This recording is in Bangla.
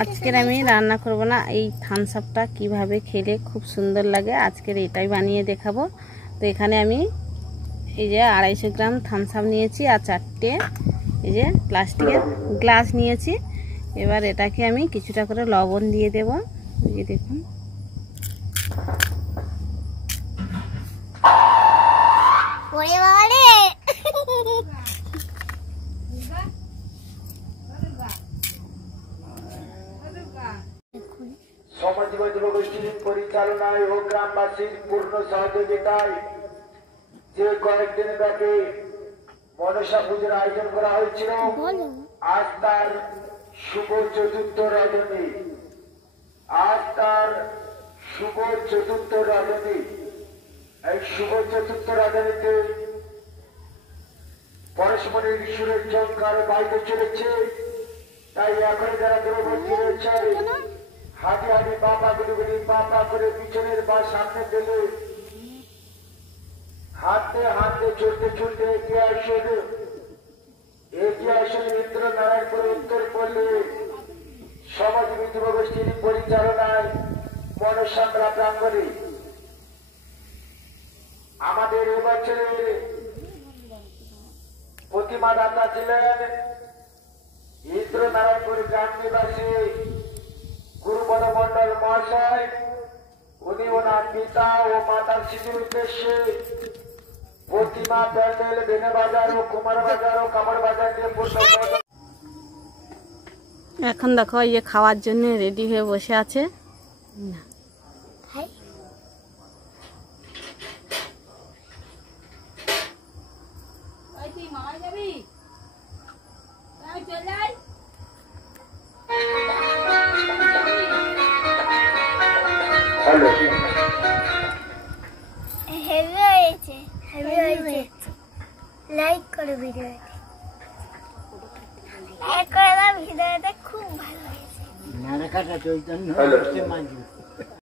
আজকের আমি রান্না করব না, এই থামস আপটা কীভাবে খেলে খুব সুন্দর লাগে আজকের এটাই বানিয়ে দেখাবো। তো এখানে আমি এই যে 250 গ্রাম থামস আপ নিয়েছি আর 4টে এই যে প্লাস্টিকের গ্লাস নিয়েছি। এবার এটাকে আমি কিছুটা করে লবণ দিয়ে দেব। এই যে দেখুন, সমাজবাদী যুবগোষ্ঠীর পরিচালনায় ও গ্রামবাসীর পূর্ণ সহযোগিতায় যে কয়েকদিন ব্যাপী মনসা পুজোর আয়োজন করা হয়েছিল, আজ তার শুভ চতুর্থ রজনী। এই শুভ চতুর্থ রজনীতে পরস্পরের সুরের ঝঙ্কার বাইরে চলেছে। তাই এখন যারা দূরবর্তী রয়েছে হাঁটি হাঁটি পাপা করে পিছনের বা সামনে দিলে হাঁটতে চলতে এগিয়ে আসেন ইন্দ্র নারায়ণপুর উত্তর পল্লী সমাজবী যুবগোষ্ঠীর পরিচালনায় মনসামরা প্রাঙ্গণে। আমাদের এবছরের প্রতিমা দাতা ছিলেন ইন্দ্র নারায়ণপুর গ্রাম নিবাসী গুরুপদ মন্ডল মহাশয়। উনি ওনার পিতা ও মাতার স্মৃতির উদ্দেশ্যে প্রতিমা প্যান্ডেল বেনে বাজার ও কুমার বাজার ও কামার বাজার দিয়ে এখন দেখো এই যে খাওয়ার জন্য রেডি হয়ে বসে আছে। লাইক করো ভিডিওটা, ভিডিওটা খুব ভালো হয়েছে।